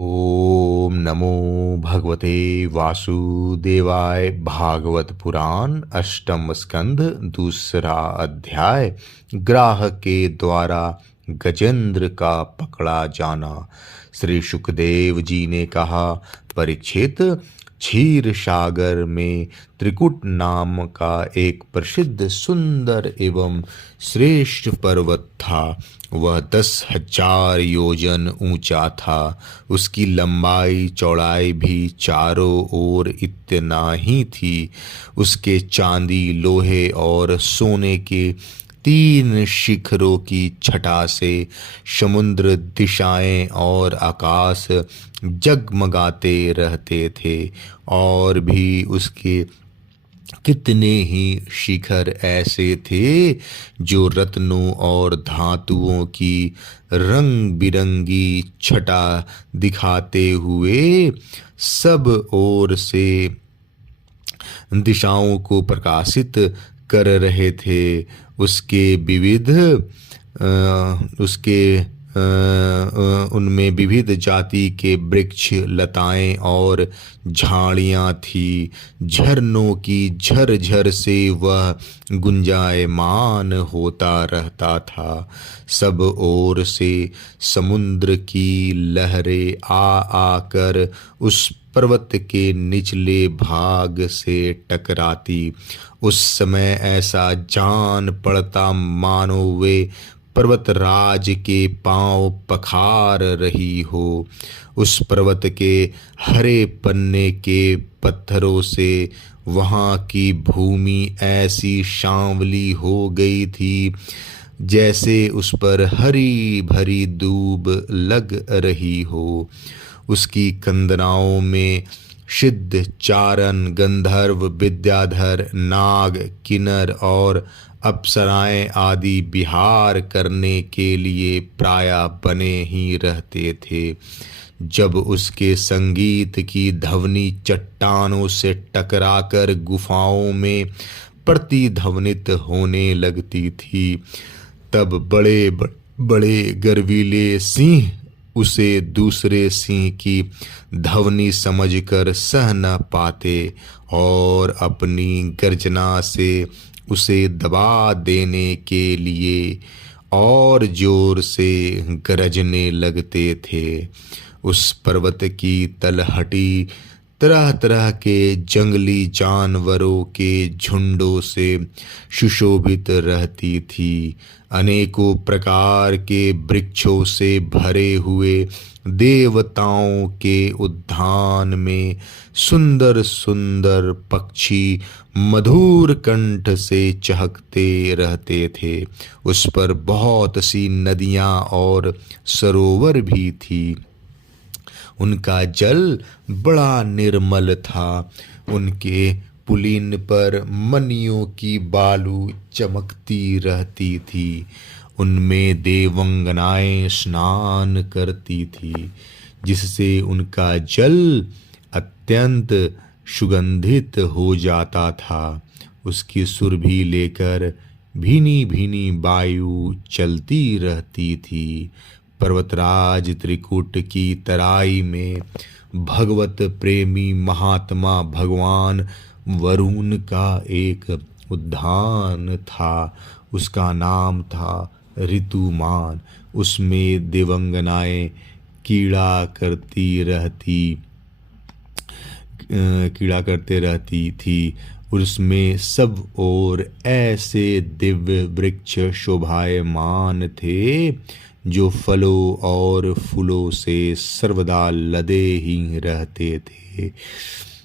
ओम नमो भगवते वासुदेवाय। भागवत पुराण अष्टम स्कंध दूसरा अध्याय। ग्राह के द्वारा गजेंद्र का पकड़ा जाना। श्री सुखदेव जी ने कहा, परीक्षित, क्षीर सागर में त्रिकुट नाम का एक प्रसिद्ध सुंदर एवं श्रेष्ठ पर्वत था। वह 10,000 योजन ऊंचा था। उसकी लंबाई चौड़ाई भी चारों ओर इतना ही थी। उसके चांदी, लोहे और सोने के 3 शिखरों की छटा से समुद्र, दिशाएं और आकाश जगमगाते रहते थे। और भी उसके कितने ही शिखर ऐसे थे जो रत्नों और धातुओं की रंग बिरंगी छटा दिखाते हुए सब ओर से दिशाओं को प्रकाशित कर रहे थे। उसके विविध उनमें विविध जाति के वृक्ष, लताएं और झाड़ियां थी। झरनों की झरझर से वह गुंजायमान होता रहता था। सब ओर से समुद्र की लहरें आ आकर उस पर्वत के निचले भाग से टकराती। उस समय ऐसा जान पड़ता मानो वे पर्वतराज के पांव पखार रही हो। उस पर्वत के हरे पन्ने के पत्थरों से वहां की भूमि ऐसी सांवली हो गई थी जैसे उस पर हरी भरी दूब लग रही हो। उसकी कंदराओं में सिद्ध, चारण, गंधर्व, विद्याधर, नाग, किन्नर और अप्सराएं आदि विहार करने के लिए प्रायः बने ही रहते थे। जब उसके संगीत की ध्वनि चट्टानों से टकराकर गुफाओं में प्रतिध्वनित होने लगती थी, तब बड़े बड़े गर्वीले सिंह उसे दूसरे सिंह की ध्वनि समझकर सह न पाते और अपनी गर्जना से उसे दबा देने के लिए और जोर से गरजने लगते थे। उस पर्वत की तलहटी तरह तरह के जंगली जानवरों के झुंडों से सुशोभित रहती थी। अनेकों प्रकार के वृक्षों से भरे हुए देवताओं के उद्यान में सुंदर सुंदर पक्षी मधुर कंठ से चहकते रहते थे। उस पर बहुत सी नदियां और सरोवर भी थी। उनका जल बड़ा निर्मल था। उनके पुलिन पर मणियों की बालू चमकती रहती थी। उनमें देवंगनाएं स्नान करती थी, जिससे उनका जल अत्यंत सुगंधित हो जाता था। उसकी सुरभि लेकर भीनी भीनी वायु चलती रहती थी। पर्वतराज त्रिकुट की तराई में भगवत प्रेमी महात्मा भगवान वरुण का एक उद्यान था। उसका नाम था ऋतुमान। उसमें देवंगनाएं कीड़ा करते रहती थी। उसमें सब ओर ऐसे दिव्य वृक्ष शोभायमान थे जो फलों और फूलों से सर्वदा लदे ही रहते थे।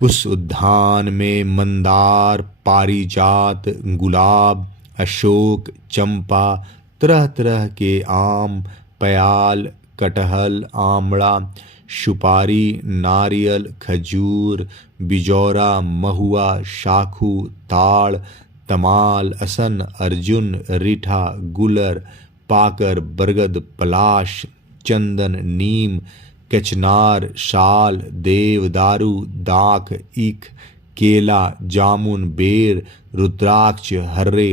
उस उद्यान में मंदार, पारिजात, गुलाब, अशोक, चंपा, तरह तरह के आम, प्याल, कटहल, आमला, सुपारी, नारियल, खजूर, बिजौरा, महुआ, शाखू, ताड़, तमाल, असन, अर्जुन, रीठा, गुलर, पाकर, बरगद, पलाश, चंदन, नीम, कचनार, शाल, देवदारू, दाख, ईख, केला, जामुन, बेर, रुद्राक्ष, हर्रे,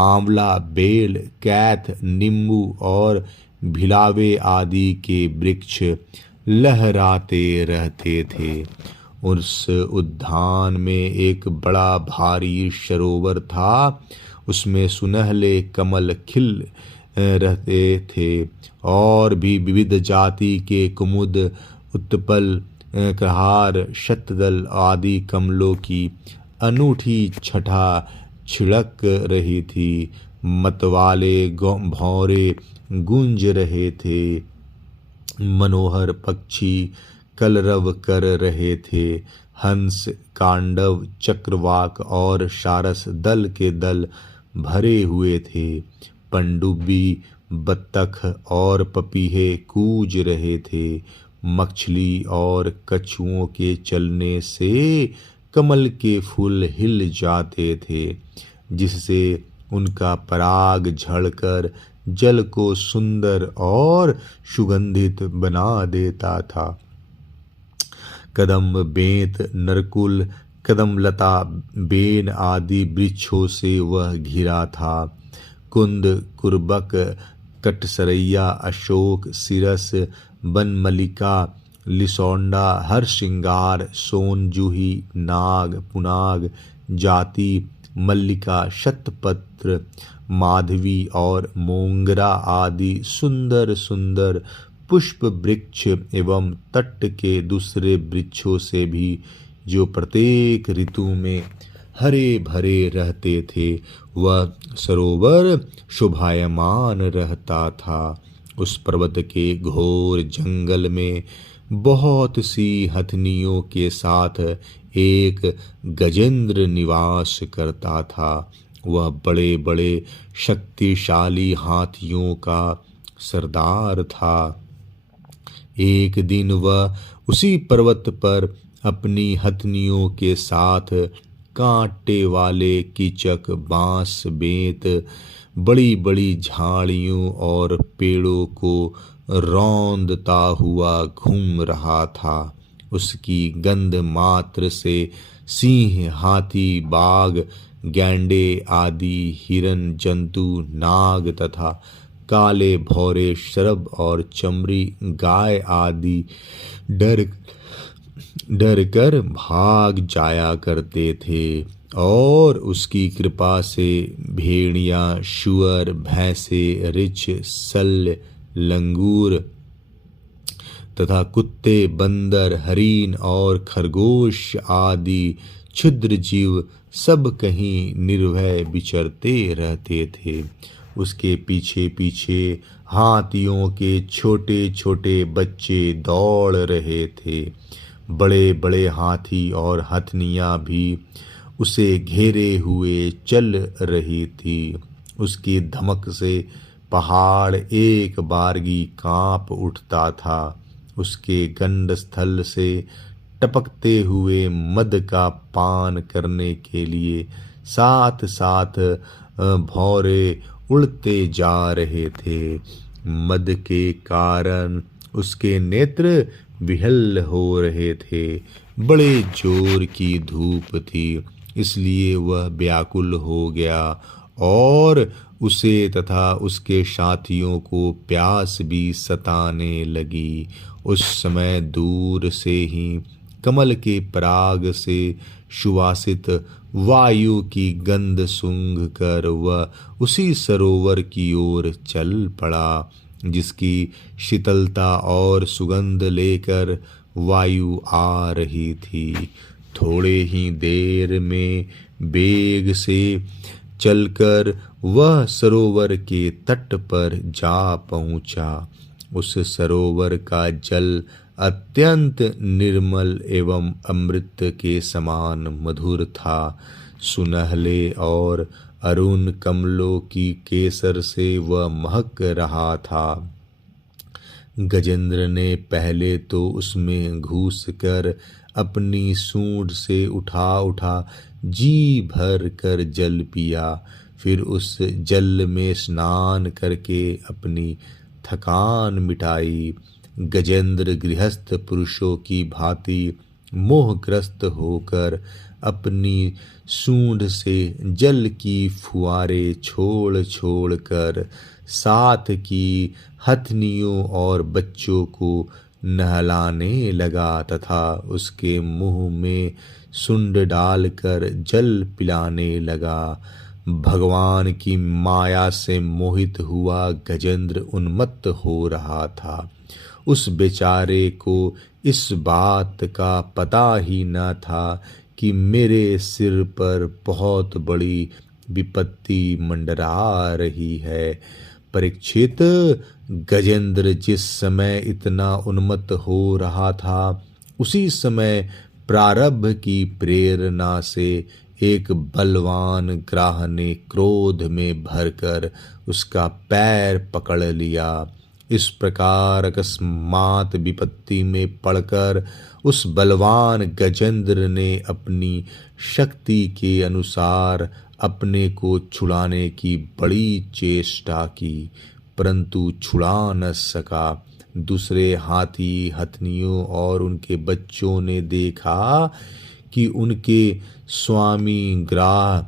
आंवला, बेल, कैथ, नींबू और भिलावे आदि के वृक्ष लहराते रहते थे। उस उद्यान में एक बड़ा भारी सरोवर था। उसमें सुनहले कमल खिल रहते थे और भी विविध जाति के कुमुद, उत्पल, कहार, शतदल आदि कमलों की अनूठी छटा छिड़क रही थी। मतवाले भौरे गूंज रहे थे। मनोहर पक्षी कलरव कर रहे थे। हंस, कांडव, चक्रवाक और सारस दल के दल भरे हुए थे। पनडुब्बी, बत्तख और पपीहे कूज रहे थे। मछली और कछुओं के चलने से कमल के फूल हिल जाते थे, जिससे उनका पराग झड़कर जल को सुंदर और सुगंधित बना देता था। कदम्ब, बेंत, नरकुल, कदमलता, बेन आदि वृक्षों से वह घिरा था। कुंद, कुरबक, कटसरैया, अशोक, सिरस, बनमल्लिका, लिसोंडा, हरसिंगार, सोनजूही, नाग, पुनाग, जाति, मल्लिका, शतपत्र, माधवी और मोंगरा आदि सुंदर सुंदर पुष्प वृक्ष एवं तट के दूसरे वृक्षों से भी, जो प्रत्येक ऋतु में हरे भरे रहते थे, वह सरोवर शोभायमान रहता था। उस पर्वत के घोर जंगल में बहुत सी हथनियों के साथ एक गजेंद्र निवास करता था। वह बड़े बड़े शक्तिशाली हाथियों का सरदार था। एक दिन वह उसी पर्वत पर अपनी हथनियों के साथ कांटे वाले कीचक, बांस, बेंत, बड़ी बड़ी झाड़ियों और पेड़ों को रौंदता हुआ घूम रहा था। उसकी गंध मात्र से सिंह, हाथी, बाघ, गैंडे आदि हिरन जंतु, नाग तथा काले भौरे शरभ और चमड़ी गाय आदि डर कर भाग जाया करते थे। और उसकी कृपा से भेड़िया, शुअर, भैंसे, रिछ, शल्य, लंगूर तथा कुत्ते, बंदर, हरीन और खरगोश आदि क्षुद्र जीव सब कहीं निर्भय विचरते रहते थे। उसके पीछे पीछे हाथियों के छोटे छोटे बच्चे दौड़ रहे थे। बड़े बड़े हाथी और हथनियाँ भी उसे घेरे हुए चल रही थी। उसकी धमक से पहाड़ एक बारगी कांप उठता था। उसके गंडस्थल से टपकते हुए मद का पान करने के लिए साथ साथ भौरे उड़ते जा रहे थे। मद के कारण उसके नेत्र विहल हो रहे थे। बड़े जोर की धूप थी, इसलिए वह व्याकुल हो गया और उसे तथा उसके साथियों को प्यास भी सताने लगी। उस समय दूर से ही कमल के पराग से सुवासित वायु की गंध सूंघ कर वह उसी सरोवर की ओर चल पड़ा, जिसकी शीतलता और सुगंध लेकर वायु आ रही थी। थोड़े ही देर में वेग से चलकर वह सरोवर के तट पर जा पहुंचा। उस सरोवर का जल अत्यंत निर्मल एवं अमृत के समान मधुर था। सुनहले और अरुण कमलों की केसर से वह महक रहा था। गजेंद्र ने पहले तो उसमें घुसकर अपनी सूंड से उठा उठा जी भर कर जल पिया। फिर उस जल में स्नान करके अपनी थकान मिटाई। गजेंद्र गृहस्थ पुरुषों की भांति मोहग्रस्त होकर अपनी सूंड से जल की फुआरे छोड़ छोड़ कर साथ की हथनियों और बच्चों को नहलाने लगा तथा उसके मुंह में सुंड डालकर जल पिलाने लगा। भगवान की माया से मोहित हुआ गजेंद्र उन्मत्त हो रहा था। उस बेचारे को इस बात का पता ही न था कि मेरे सिर पर बहुत बड़ी विपत्ति मंडरा रही है। परीक्षित, गजेंद्र जिस समय इतना उन्मत्त हो रहा था, उसी समय प्रारब्ध की प्रेरणा से एक बलवान ग्राह ने क्रोध में भरकर उसका पैर पकड़ लिया। इस प्रकार अकस्मात विपत्ति में पड़कर उस बलवान गजेंद्र ने अपनी शक्ति के अनुसार अपने को छुड़ाने की बड़ी चेष्टा की, परंतु छुड़ा न सका। दूसरे हाथी हथनियों और उनके बच्चों ने देखा कि उनके स्वामी ग्राह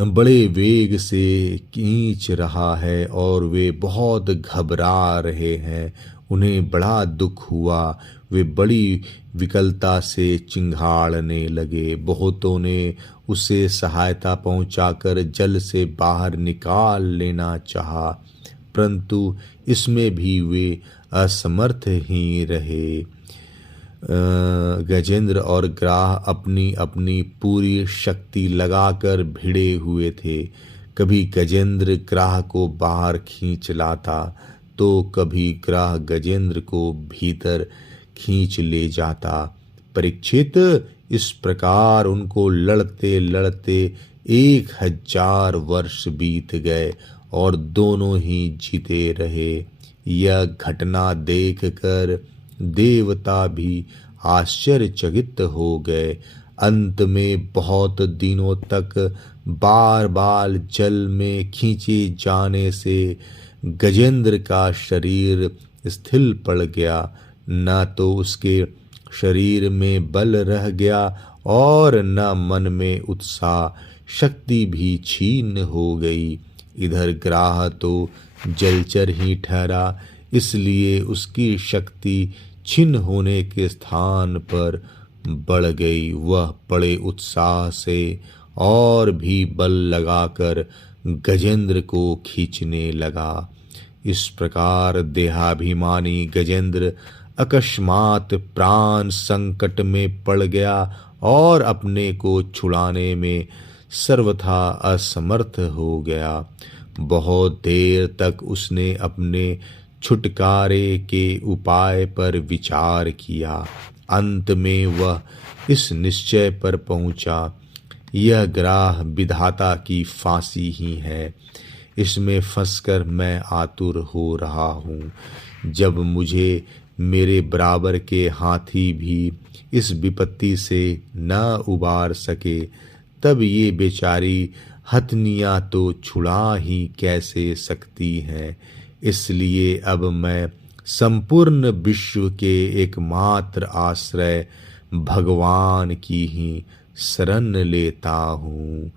बड़े वेग से खींच रहा है और वे बहुत घबरा रहे हैं। उन्हें बड़ा दुख हुआ। वे बड़ी विकलता से चिंघाड़ने लगे। बहुतों ने उसे सहायता पहुंचाकर जल से बाहर निकाल लेना चाहा, परंतु इसमें भी वे असमर्थ ही रहे। गजेंद्र और ग्राह अपनी अपनी पूरी शक्ति लगाकर भिड़े हुए थे। कभी गजेंद्र ग्राह को बाहर खींच लाता तो कभी ग्राह गजेंद्र को भीतर खींच ले जाता। परीक्षित, इस प्रकार उनको लड़ते लड़ते 1000 वर्ष बीत गए और दोनों ही जीते रहे। यह घटना देखकर देवता भी आश्चर्यचकित हो गए। अंत में बहुत दिनों तक बार बार जल में खींचे जाने से गजेंद्र का शरीर स्थिर पड़ गया। न तो उसके शरीर में बल रह गया और न मन में उत्साह, शक्ति भी छीन हो गई। इधर ग्राह तो जलचर ही ठहरा, इसलिए उसकी शक्ति छिन्न होने के स्थान पर बढ़ गई। वह बड़े उत्साह से और भी बल लगाकर गजेंद्र को खींचने लगा। इस प्रकार देहाभिमानी गजेंद्र अकस्मात प्राण संकट में पड़ गया और अपने को छुड़ाने में सर्वथा असमर्थ हो गया। बहुत देर तक उसने अपने छुटकारे के उपाय पर विचार किया। अंत में वह इस निश्चय पर पहुंचा, यह ग्राह विधाता की फांसी ही है। इसमें फंसकर मैं आतुर हो रहा हूँ। जब मुझे मेरे बराबर के हाथी भी इस विपत्ति से न उबार सके, तब ये बेचारी हथनियाँ तो छुड़ा ही कैसे सकती हैं। इसलिए अब मैं संपूर्ण विश्व के एकमात्र आश्रय भगवान की ही शरण लेता हूँ।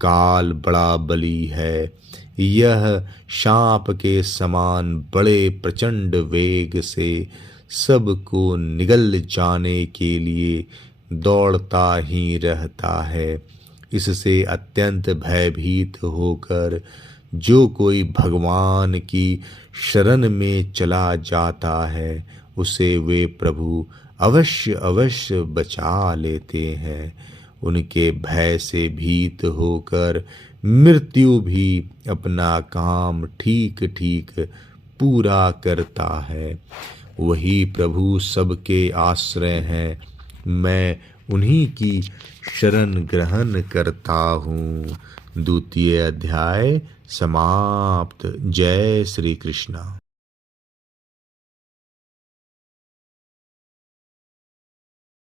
काल बड़ा बली है। यह सांप के समान बड़े प्रचंड वेग से सबको निगल जाने के लिए दौड़ता ही रहता है। इससे अत्यंत भयभीत होकर जो कोई भगवान की शरण में चला जाता है, उसे वे प्रभु अवश्य अवश्य बचा लेते हैं। उनके भय से भीत होकर मृत्यु भी अपना काम ठीक ठीक पूरा करता है। वही प्रभु सबके आश्रय हैं। मैं उन्हीं की शरण ग्रहण करता हूँ। द्वितीय अध्याय समाप्त। जय श्री कृष्ण।